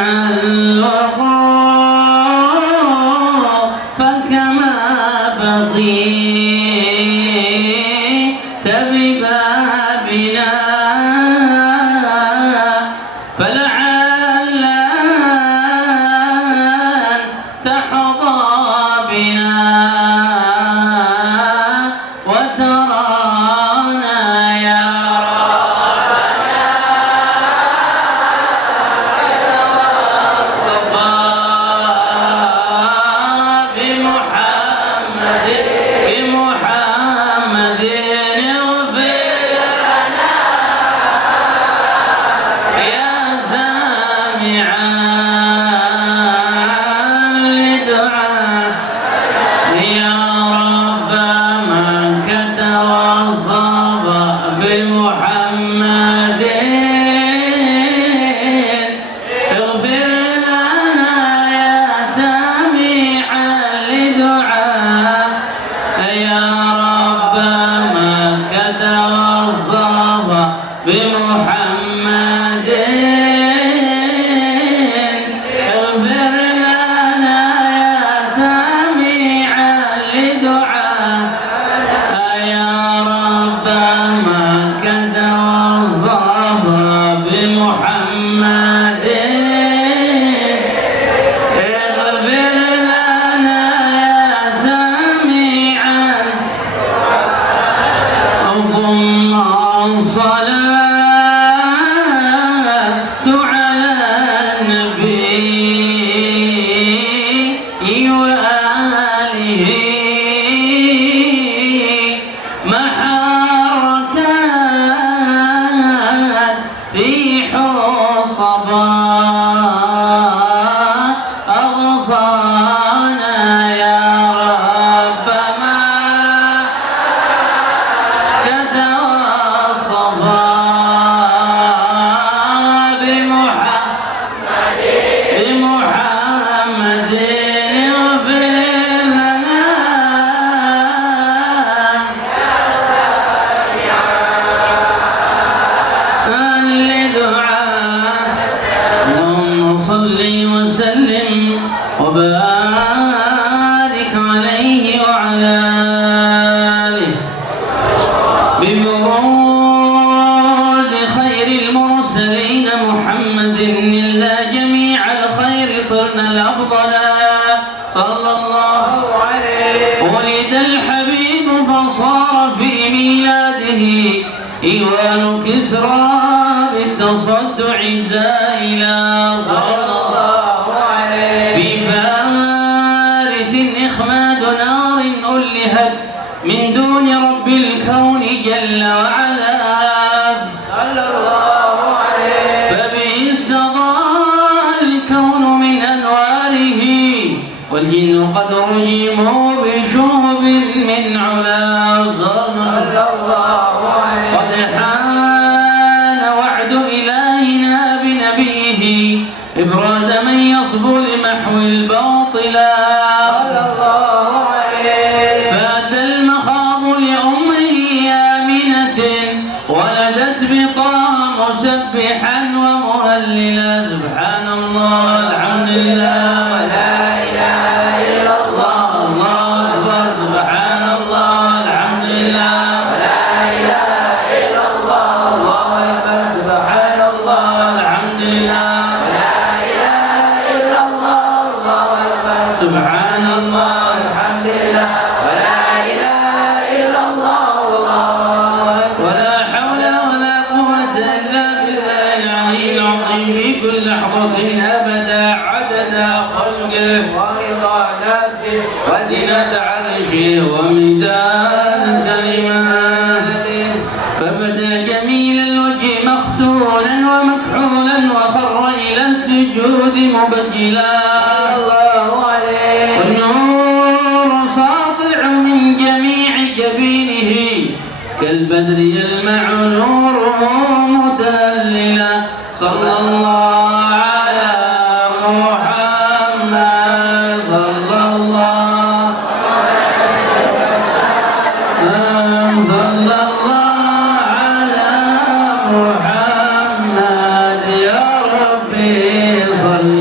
تعلقوا فكما بقيت ببابنا فلعل أن تحظى بنا وترانا يا بمحمد اغفر لنا يا سميع لدعاء يا رب مكة والصفا بمحمد اغفر لنا يا سميع اللهم صلاة ريح صبا أغصانا يا رب ما كتوصفا بمحمد اغفر لنا صل وسلم وبارك عليه وعلى آله بمروج خير المرسلين محمد إلا جميع الخير صرنا الأفضل صلى الله عليه ولد الحبيب فصار في ميلاده إيوان كسرى بالتصدع زائلا صلى الله عليه في فارس إخماد نار ألهت من دون رب الكون جل وعلا صلى الله عليه فبه استضاء الكون من أنواره والجن قد رجموا بشهب من علا صلى الله عليه قد حان وعد إلهنا بنبيه إبراز من يصبو لمحو الباطل صلى الله عليه فأتى المخاض لأمه آمنة ولدت بطه مسبحا ومهللا سبحان الله الحمد لله ولا إله إلا الله الله أكبر سبحان الله الحمد لله ولا إله إلا الله الله أكبر سبحان الله الحمد لله سبحان الله الحمد لله ولا إله إلا الله ولا حول ولا قوة إلا بالله العلي العظيم في كل لحظة أبدا عدد خلقه ورضا نفسه وزنة عرشه ومداد كلماته فبدا جميل الوجه مختونا ومكحولا وخر إلى السجود مبجلا والنور ساطع من جميع جبينه كالبدر يلمع نوره مدللا صلى الله على محمد صلى الله على محمد يا ربي صل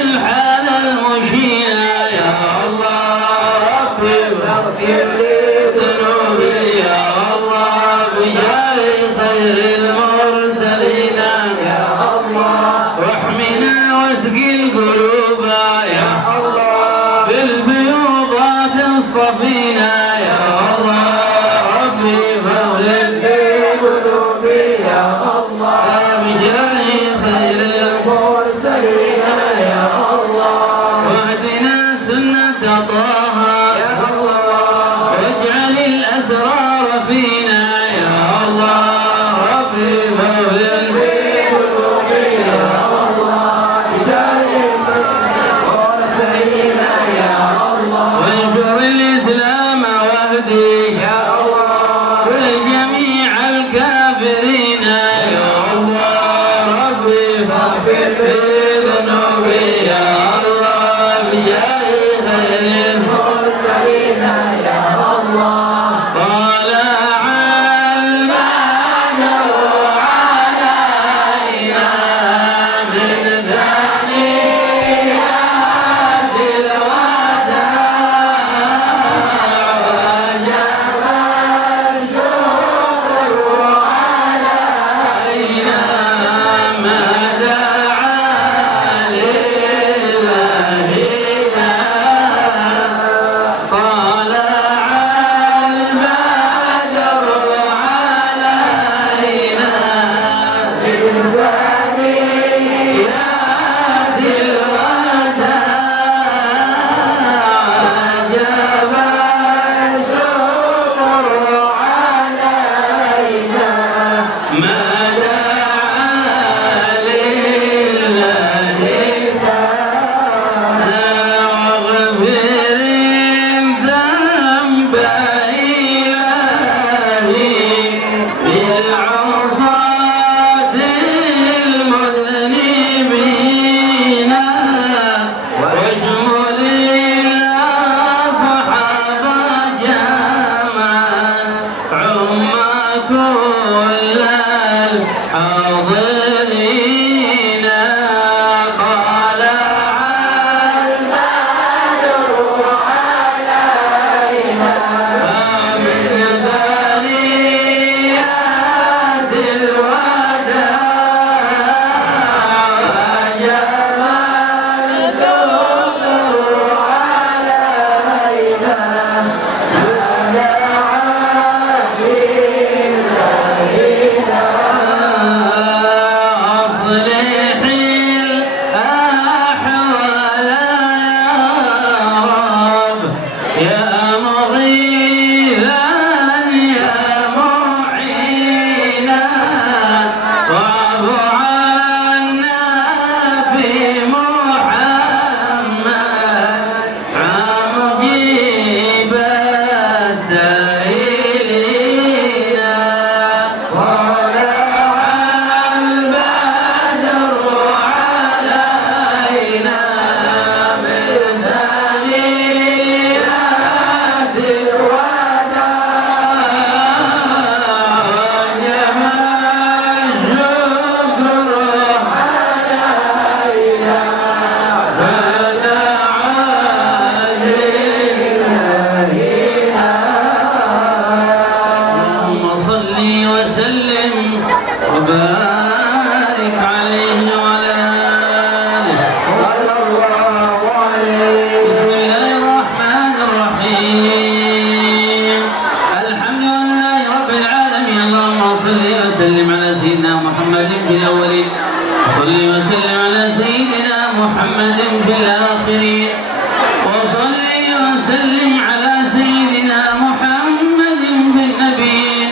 الحال المشينة يا الله ربي واغفر الأسرار فينا يا الله ربي فاغفر لي ذنوبي يا الله بداية ونستعينا يا الله وانشر الإسلام واهدي يا الله لجميع الكافرين يا الله ربي فاغفر لي ذنوبي يا الله بجاه خير المرسلين يا الله طلع البدر علينا من ثنيات الوداع وجب الشكر علينا ما دعا لله طلع البدر علينا من ثنيات الوداع وجب الشكر علينا ما دعا لله واغفر الذنب إلهي بالعصاة المذنبين واجمل الأصحاب جمعا عم كل الحاضرين طلع البدر علينا من ثنيات الوداع وجب الشكر علينا أصلح الأحوال يا رب يا مغيثا يا معينا واعف عنا بمحمد عمجيب السائلين طلع البدر علينا من ثنيات الوداع وجب الشكر علينا اللهم صل وسلم وبارك عليه وعلى آله صلى الله عليه بسم الله الرحمن الرحيم الحمد لله رب العالمين اللهم صل وسلم على سيدنا محمد في الأولين وصل وسلم على سيدنا محمد في الآخرين وصل وسلم على سيدنا محمد في النبيين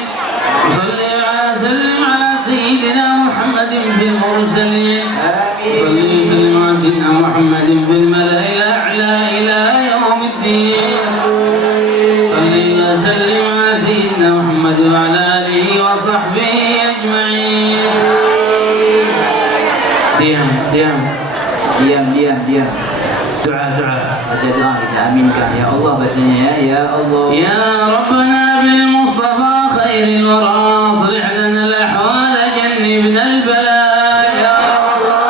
وصل وسلم على سيدنا محمد في المرسلين وصل وسلم على سيدنا محمد في الملأ الأعلى إلى يوم الدين صل وسلم على سيدنا محمد وعلى آله وصحبه أجمعين diam doa baca doa kita aminkan ya Allah bacanya ya Allah ya Rabbana bil Mustafa khairil wara aslih lana al ahwal jannibna al bala ya Allah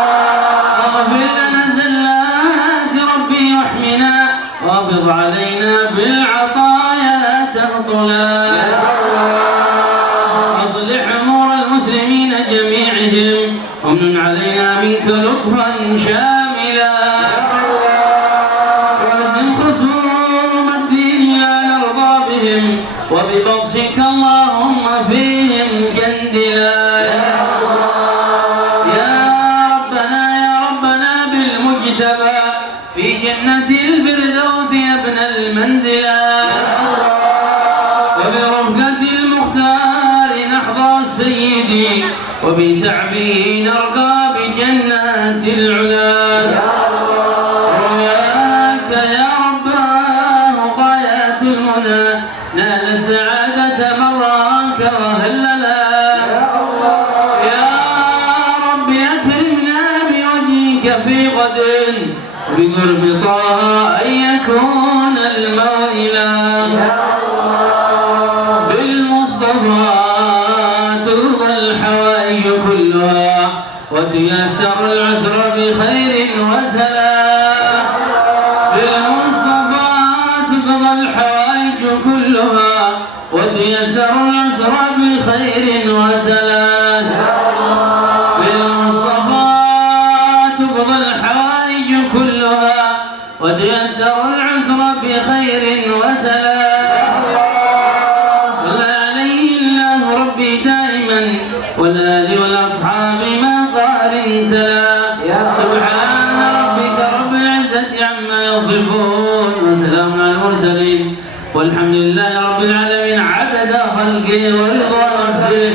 اغفر لنا زلات ربي واحمنا وافض علينا بالعطايا تهطلا يا الله اصلح امور المسلمين جميعهم وامن علينا منك لطفا شاملا واهدم خصوم الدين لا نرضى بهم وببطشك اللهم فيهم جندلا يا الله يا ربنا بالمجتبى في جنة الفردوس يا ابن المنزلا وبرفقة المختار نحظى سيدي وبسعبه نرقى بجنات العلا. رؤياك يا رباه غايات المنى نال السعادة مراك وهللا. يا رب أكرمنا بوجهك في غد بقرب طه أن يكون الموئلا. بالمصطفى ترضى الحوائج كلها وتيسر العسر بخير وسلام. بالمصطفى تقضى الحوائج كلها وتيسر العسر بخير وسلام. بالمصطفى تقضى الحوائج كلها وتيسر العسر بخير وسلام. صلى عليه الله ربي دائما والآل والأصحاب ما قارنت لا. سبحان ربك رب العزة عما يصفون وسلام على المرسلين والحمد لله رب العالمين عدد خلقه ورضا نفسه